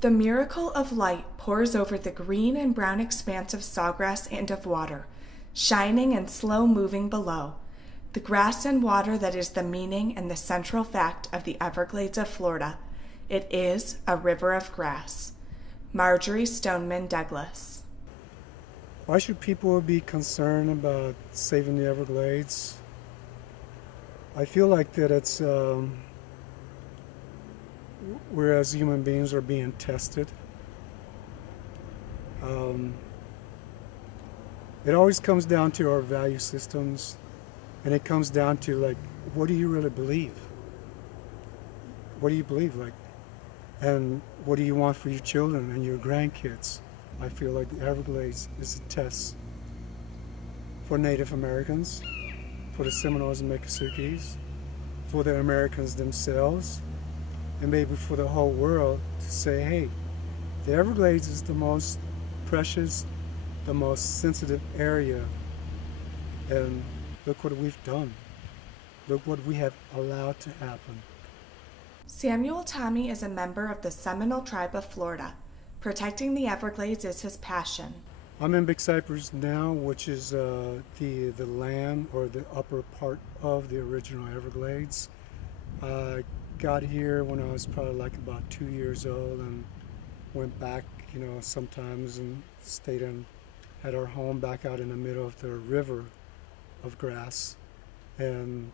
The miracle of light pours over the green and brown expanse of sawgrass and of water, shining and slow-moving below, the grass and water that is the meaning and the central fact of the Everglades of Florida. It is a river of grass. Marjorie Stoneman Douglas. Why should people be concerned about saving the Everglades? I feel like that it's whereas human beings are being tested. It always comes down to our value systems, and it comes down to, like, what do you really believe? What do you believe, like, and what do you want for your children and your grandkids? I feel like the Everglades is a test for Native Americans, for the Seminoles and Miccosukes, for the Americans themselves, and maybe for the whole world, to say, hey, the Everglades is the most precious, the most sensitive area, and look what we've done. Look what we have allowed to happen. Samuel Tommy is a member of the Seminole tribe of Florida. Protecting the Everglades is his passion. I'm in Big Cypress now, which is the land or the upper part of the original Everglades. I got here when I was probably like about 2 years old, and went back, sometimes, and stayed at our home back out in the middle of the river of grass, and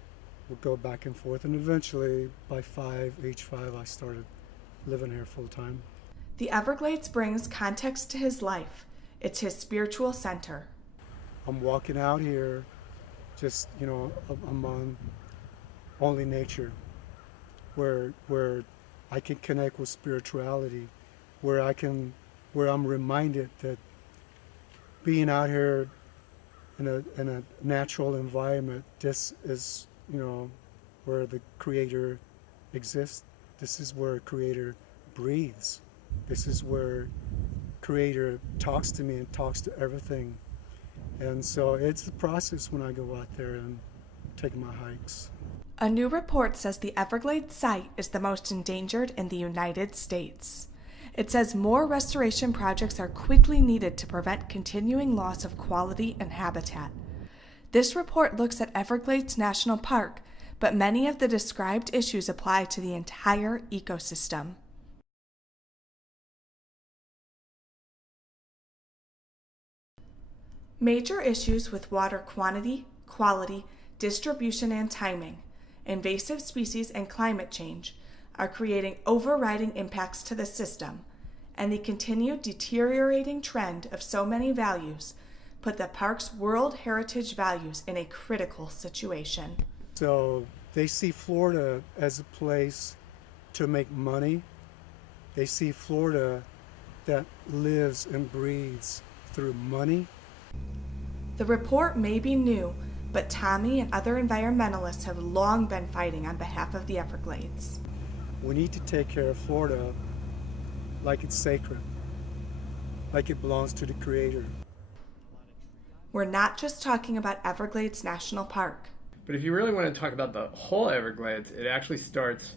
would go back and forth. And eventually, by age 5, I started living here full time. The Everglades brings context to his life. It's his spiritual center. I'm walking out here just, among only nature, where I can connect with spirituality, where I'm reminded that being out here in a natural environment, this is, where the Creator exists. This is where Creator breathes. This is where Creator talks to me and talks to everything. And so it's a process when I go out there and take my hikes. A new report says the Everglades site is the most endangered in the United States. It says more restoration projects are quickly needed to prevent continuing loss of quality and habitat. This report looks at Everglades National Park, but many of the described issues apply to the entire ecosystem. Major issues with water quantity, quality, distribution, and timing, invasive species, and climate change are creating overriding impacts to the system, and the continued deteriorating trend of so many values put the park's World Heritage values in a critical situation. So they see Florida as a place to make money. They see Florida that lives and breathes through money. The report may be new, but Tommy and other environmentalists have long been fighting on behalf of the Everglades. We need to take care of Florida like it's sacred, like it belongs to the Creator. We're not just talking about Everglades National Park. But if you really want to talk about the whole Everglades, it actually starts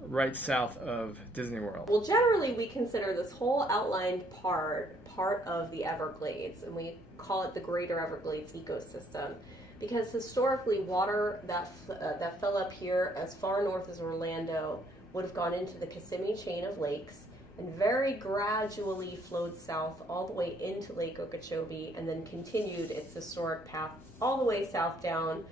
right south of Disney World. Well, generally we consider this whole outlined part of the Everglades, and we call it the Greater Everglades ecosystem, because historically water that fell up here as far north as Orlando would have gone into the Kissimmee chain of lakes and very gradually flowed south all the way into Lake Okeechobee, and then continued its historic path all the way south down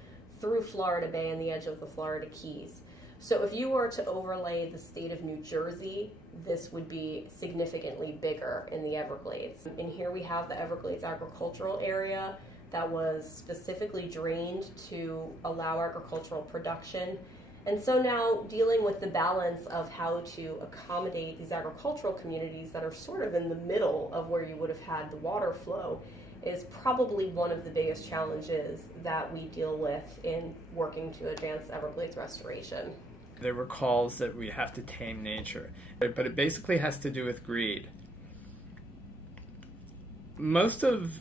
through Florida Bay and the edge of the Florida Keys. So if you were to overlay the state of New Jersey, this would be significantly bigger in the Everglades. And here we have the Everglades agricultural area that was specifically drained to allow agricultural production. And so now dealing with the balance of how to accommodate these agricultural communities that are sort of in the middle of where you would have had the water flow is probably one of the biggest challenges that we deal with in working to advance Everglades restoration. There were calls that we have to tame nature, but it basically has to do with greed. Most of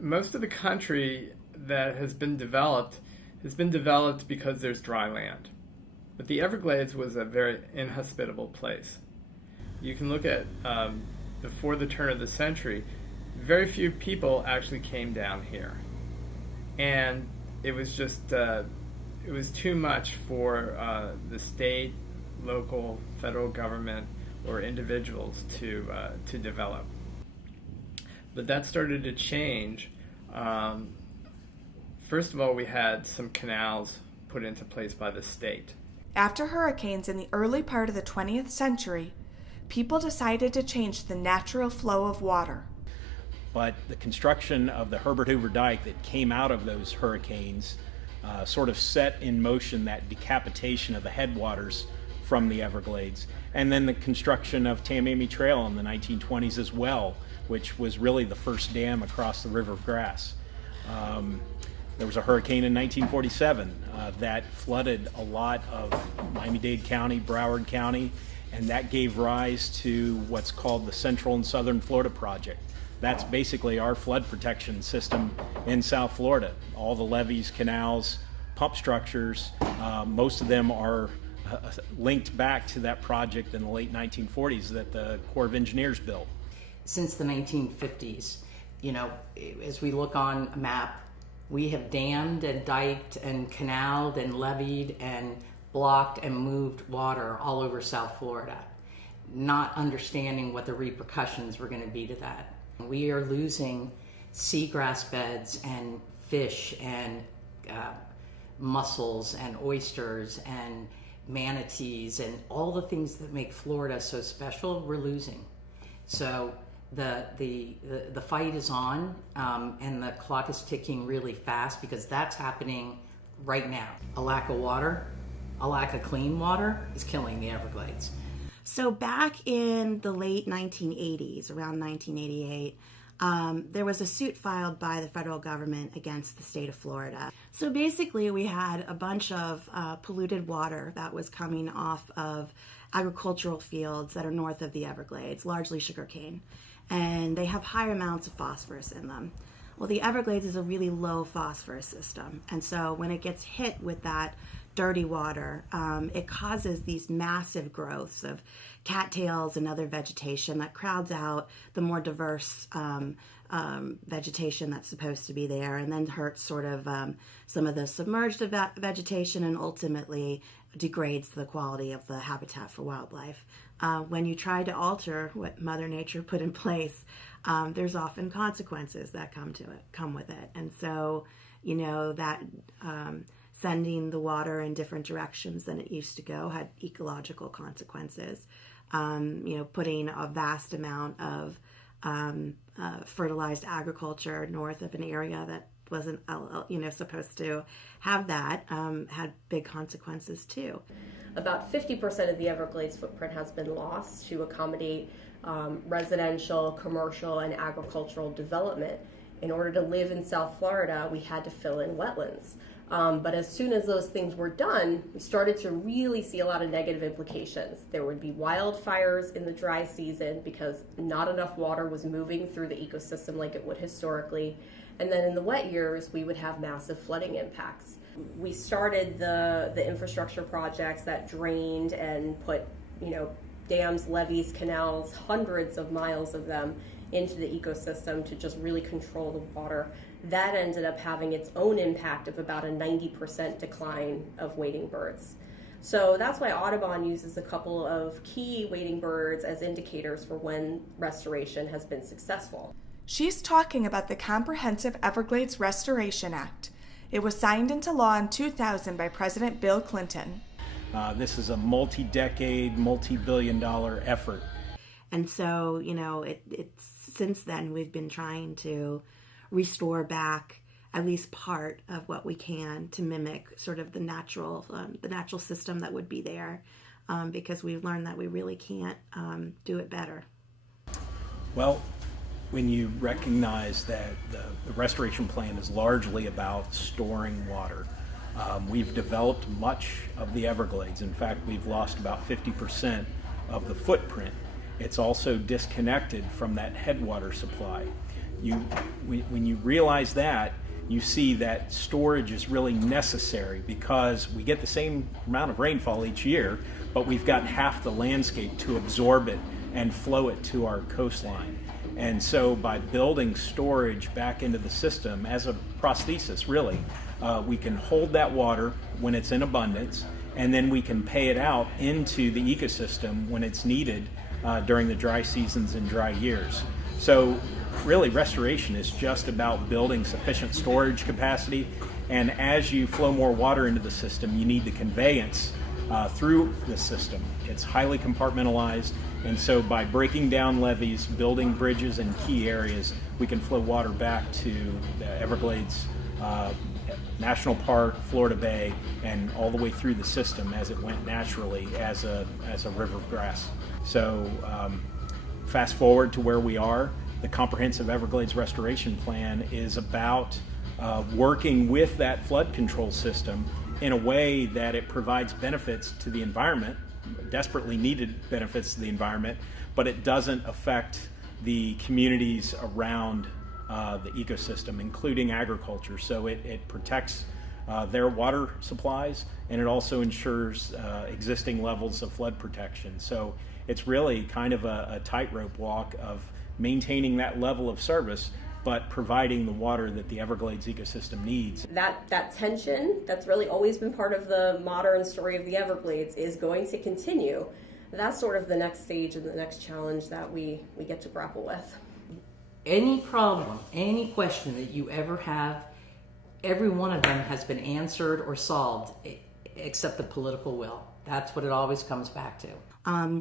the country that has been developed because there's dry land. But the Everglades was a very inhospitable place. you can look at before the turn of the century, very few people actually came down here. And it was just, it was too much for the state, local, federal government, or individuals to develop. But that started to change. First of all, we had some canals put into place by the state. After hurricanes in the early part of the 20th century, people decided to change the natural flow of water. But the construction of the Herbert Hoover Dike that came out of those hurricanes sort of set in motion that decapitation of the headwaters from the Everglades. And then the construction of Tamiami Trail in the 1920s as well, which was really the first dam across the River of Grass. There was a hurricane in 1947 that flooded a lot of Miami-Dade County, Broward County, and that gave rise to what's called the Central and Southern Florida Project. That's basically our flood protection system in South Florida. All the levees, canals, pump structures, most of them are linked back to that project in the late 1940s that the Corps of Engineers built. Since the 1950s, as we look on a map, we have dammed and diked and canaled and leveed and blocked and moved water all over South Florida, not understanding what the repercussions were going to be to that. We are losing seagrass beds and fish and mussels and oysters and manatees and all the things that make Florida so special. We're losing. So the fight is on, and the clock is ticking really fast because that's happening right now. A lack of water, a lack of clean water is killing the Everglades. So back in the late 1980s, around 1988, there was a suit filed by the federal government against the state of Florida. So basically we had a bunch of polluted water that was coming off of agricultural fields that are north of the Everglades, largely sugarcane, and they have high amounts of phosphorus in them. Well, the Everglades is a really low phosphorus system, and so when it gets hit with that dirty water, it causes these massive growths of cattails and other vegetation that crowds out the more diverse vegetation that's supposed to be there, and then hurts sort of some of the submerged vegetation and ultimately degrades the quality of the habitat for wildlife. When you try to alter what Mother Nature put in place, there's often consequences that come with it. And so, that sending the water in different directions than it used to go had ecological consequences. Putting a vast amount of fertilized agriculture north of an area that wasn't supposed to have that had big consequences too. About 50% of the Everglades footprint has been lost to accommodate residential, commercial, and agricultural development. In order to live in South Florida, we had to fill in wetlands. But as soon as those things were done, we started to really see a lot of negative implications. There would be wildfires in the dry season because not enough water was moving through the ecosystem like it would historically. And then in the wet years, we would have massive flooding impacts. We started the infrastructure projects that drained and put, dams, levees, canals, hundreds of miles of them into the ecosystem to just really control the water. That ended up having its own impact of about a 90% decline of wading birds. So that's why Audubon uses a couple of key wading birds as indicators for when restoration has been successful. She's talking about the Comprehensive Everglades Restoration Act. It was signed into law in 2000 by President Bill Clinton. This is a multi-decade, multi-billion-dollar effort. And so, it's since then we've been trying to restore back at least part of what we can to mimic sort of the natural system that would be there, because we've learned that we really can't do it better. Well, when you recognize that the restoration plan is largely about storing water, we've developed much of the Everglades. In fact, we've lost about 50% of the footprint. It's also disconnected from that headwater supply. When you realize that, you see that storage is really necessary because we get the same amount of rainfall each year, but we've got half the landscape to absorb it and flow it to our coastline. And so by building storage back into the system as a prosthesis, really, we can hold that water when it's in abundance, and then we can pay it out into the ecosystem when it's needed during the dry seasons and dry years. So really, restoration is just about building sufficient storage capacity, and as you flow more water into the system, you need the conveyance through the system. It's highly compartmentalized, and so by breaking down levees, building bridges in key areas, we can flow water back to the Everglades National Park, Florida Bay, and all the way through the system as it went naturally as a river of grass. So fast forward to where we are, the Comprehensive Everglades Restoration Plan is about working with that flood control system in a way that it provides benefits to the environment, desperately needed benefits to the environment, but it doesn't affect the communities around the ecosystem, including agriculture. So it protects their water supplies, and it also ensures existing levels of flood protection. So it's really kind of a tightrope walk of maintaining that level of service, but providing the water that the Everglades ecosystem needs. That tension that's really always been part of the modern story of the Everglades is going to continue. That's sort of the next stage and the next challenge that we get to grapple with. Any problem, any question that you ever have, every one of them has been answered or solved, except the political will. That's what it always comes back to.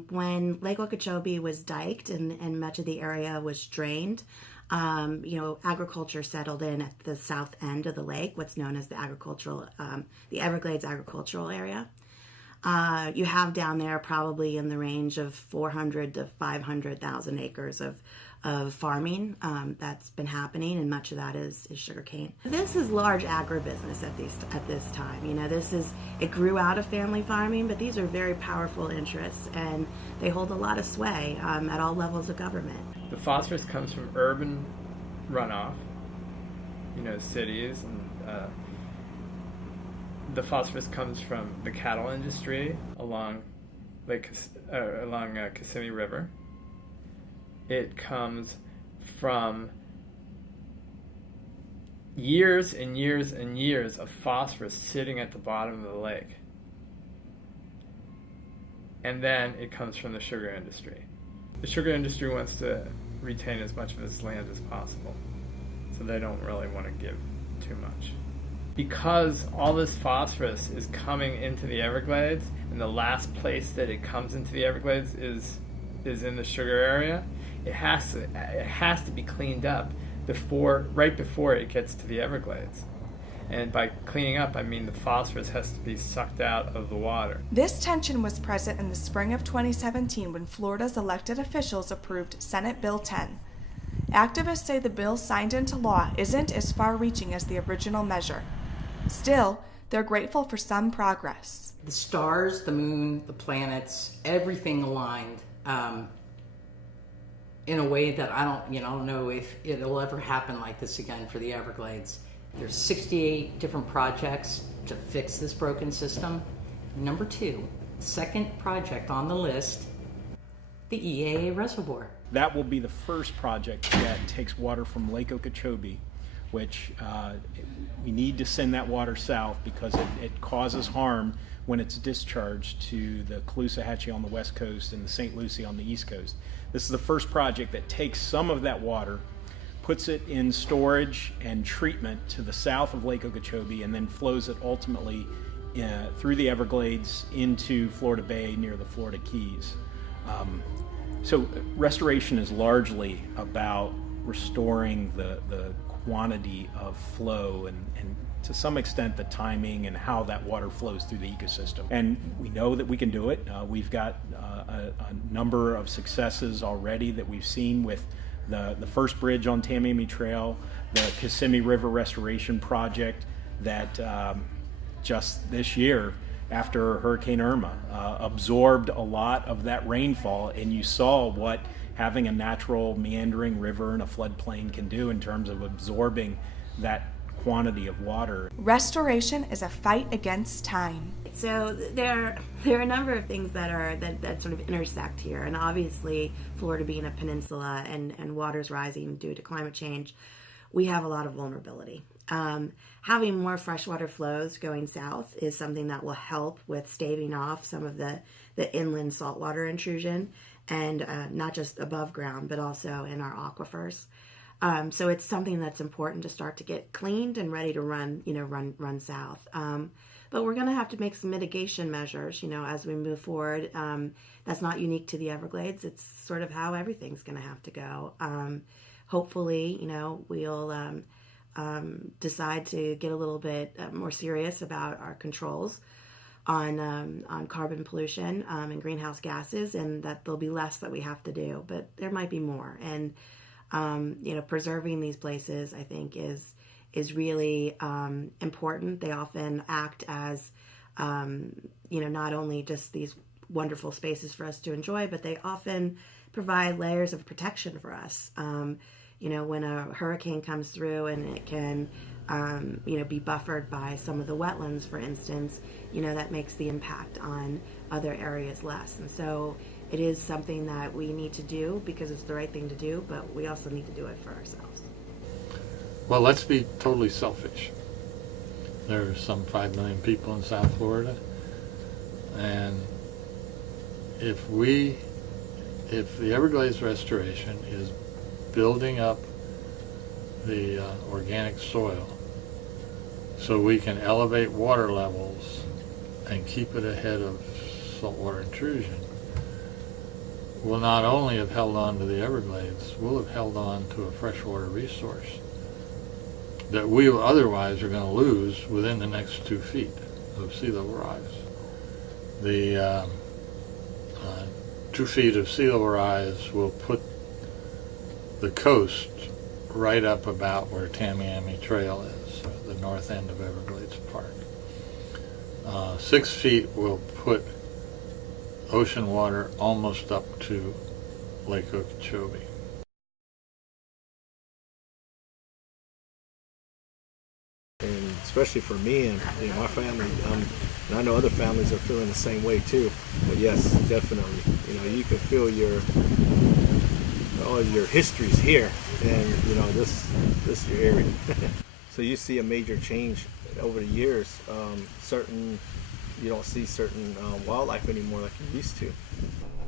When Lake Okeechobee was diked and much of the area was drained, agriculture settled in at the south end of the lake, what's known as the Everglades agricultural area. You have down there probably in the range of 400 to 500,000 acres of farming that's been happening, and much of that is sugarcane. This is large agribusiness at this time. It grew out of family farming, but these are very powerful interests, and they hold a lot of sway at all levels of government. The phosphorus comes from urban runoff, cities, and the phosphorus comes from the cattle industry along Kissimmee River. It comes from years and years and years of phosphorus sitting at the bottom of the lake. And then it comes from the sugar industry. The sugar industry wants to retain as much of its land as possible, so they don't really want to give too much. Because all this phosphorus is coming into the Everglades, and the last place that it comes into the Everglades is in the sugar area, it has to be cleaned up right before it gets to the Everglades. And by cleaning up, I mean the phosphorus has to be sucked out of the water. This tension was present in the spring of 2017 when Florida's elected officials approved Senate Bill 10. Activists say the bill signed into law isn't as far-reaching as the original measure. Still, they're grateful for some progress. The stars, the moon, the planets, everything aligned in a way that I don't know if it'll ever happen like this again for the Everglades. There's 68 different projects to fix this broken system. Number 2, second project on the list, the EAA reservoir. That will be the first project that takes water from Lake Okeechobee, which we need to send that water south because it causes harm when it's discharged to the Caloosahatchee on the west coast and the St. Lucie on the east coast. This is the first project that takes some of that water, puts it in storage and treatment to the south of Lake Okeechobee, and then flows it ultimately through the Everglades into Florida Bay near the Florida Keys. So restoration is largely about restoring the quantity of flow and to some extent the timing and how that water flows through the ecosystem. And we know that we can do it. We've got a number of successes already that we've seen with the first bridge on Tamiami Trail, the Kissimmee River Restoration Project that just this year after Hurricane Irma absorbed a lot of that rainfall, and you saw what having a natural meandering river in a floodplain can do in terms of absorbing that quantity of water. Restoration is a fight against time. So there are a number of things that sort of intersect here, and obviously Florida being a peninsula and waters rising due to climate change, we have a lot of vulnerability. Having more freshwater flows going south is something that will help with staving off some of the inland saltwater intrusion, and not just above ground, but also in our aquifers. So it's something that's important to start to get cleaned and ready to run south. But we're going to have to make some mitigation measures, as we move forward. That's not unique to the Everglades. It's sort of how everything's going to have to go. Hopefully, we'll decide to get a little bit more serious about our controls on carbon pollution and greenhouse gases, and that there'll be less that we have to do, but there might be more. And preserving these places, I think, is really important. They often act as not only just these wonderful spaces for us to enjoy, but they often provide layers of protection for us. When a hurricane comes through and it can be buffered by some of the wetlands, for instance, that makes the impact on other areas less. And so it is something that we need to do because it's the right thing to do, but we also need to do it for ourselves. Well, let's be totally selfish. There's some 5 million people in South Florida, and if the Everglades restoration is building up the organic soil so we can elevate water levels and keep it ahead of saltwater intrusion, we'll not only have held on to the Everglades, we'll have held on to a freshwater resource that we otherwise are going to lose within the next 2 feet of sea level rise. The 2 feet of sea level rise will put the coast right up about where Tamiami Trail is, the north end of Everglades Park. 6 feet will put ocean water almost up to Lake Okeechobee. And especially for me and my family, and I know other families are feeling the same way too. But yes, definitely, you can feel all your histories here, and this your area. So you see a major change over the years. You don't see certain wildlife anymore like you used to.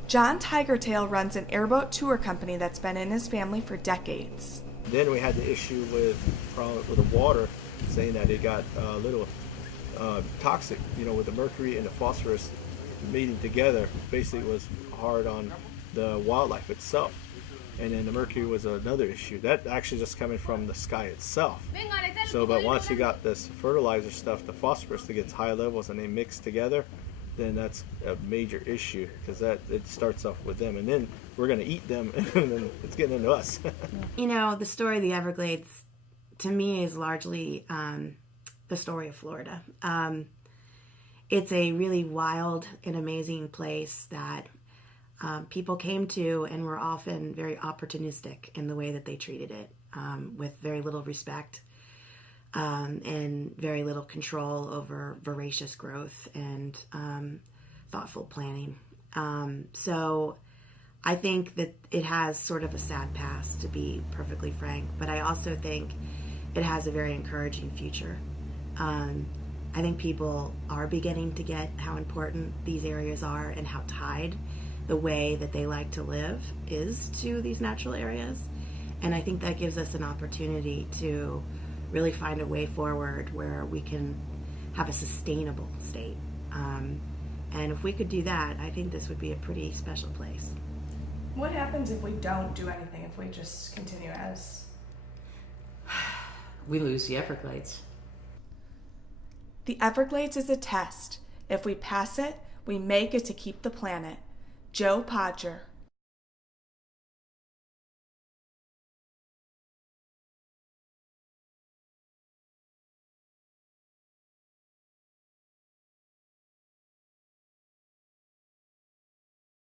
John Tigertail runs an airboat tour company that's been in his family for decades. Then we had the issue with the water, saying that it got a little toxic, with the mercury and the phosphorus meeting together. Basically, it was hard on the wildlife itself. And then the mercury was another issue. That actually just coming from the sky itself. So, but once you got this fertilizer stuff, the phosphorus that gets high levels and they mix together, then that's a major issue, because it starts off with them, and then we're going to eat them, and then it's getting into us. The story of the Everglades, to me, is largely the story of Florida. It's a really wild and amazing place that people came to and were often very opportunistic in the way that they treated it, with very little respect and very little control over voracious growth and thoughtful planning. So I think that it has sort of a sad past, to be perfectly frank, but I also think it has a very encouraging future. I think people are beginning to get how important these areas are and how tied the way that they like to live is to these natural areas. And I think that gives us an opportunity to really find a way forward where we can have a sustainable state. And if we could do that, I think this would be a pretty special place. What happens if we don't do anything, if we just continue as? We lose the Everglades. The Everglades is a test. If we pass it, we may get to keep the planet. Joe Podger.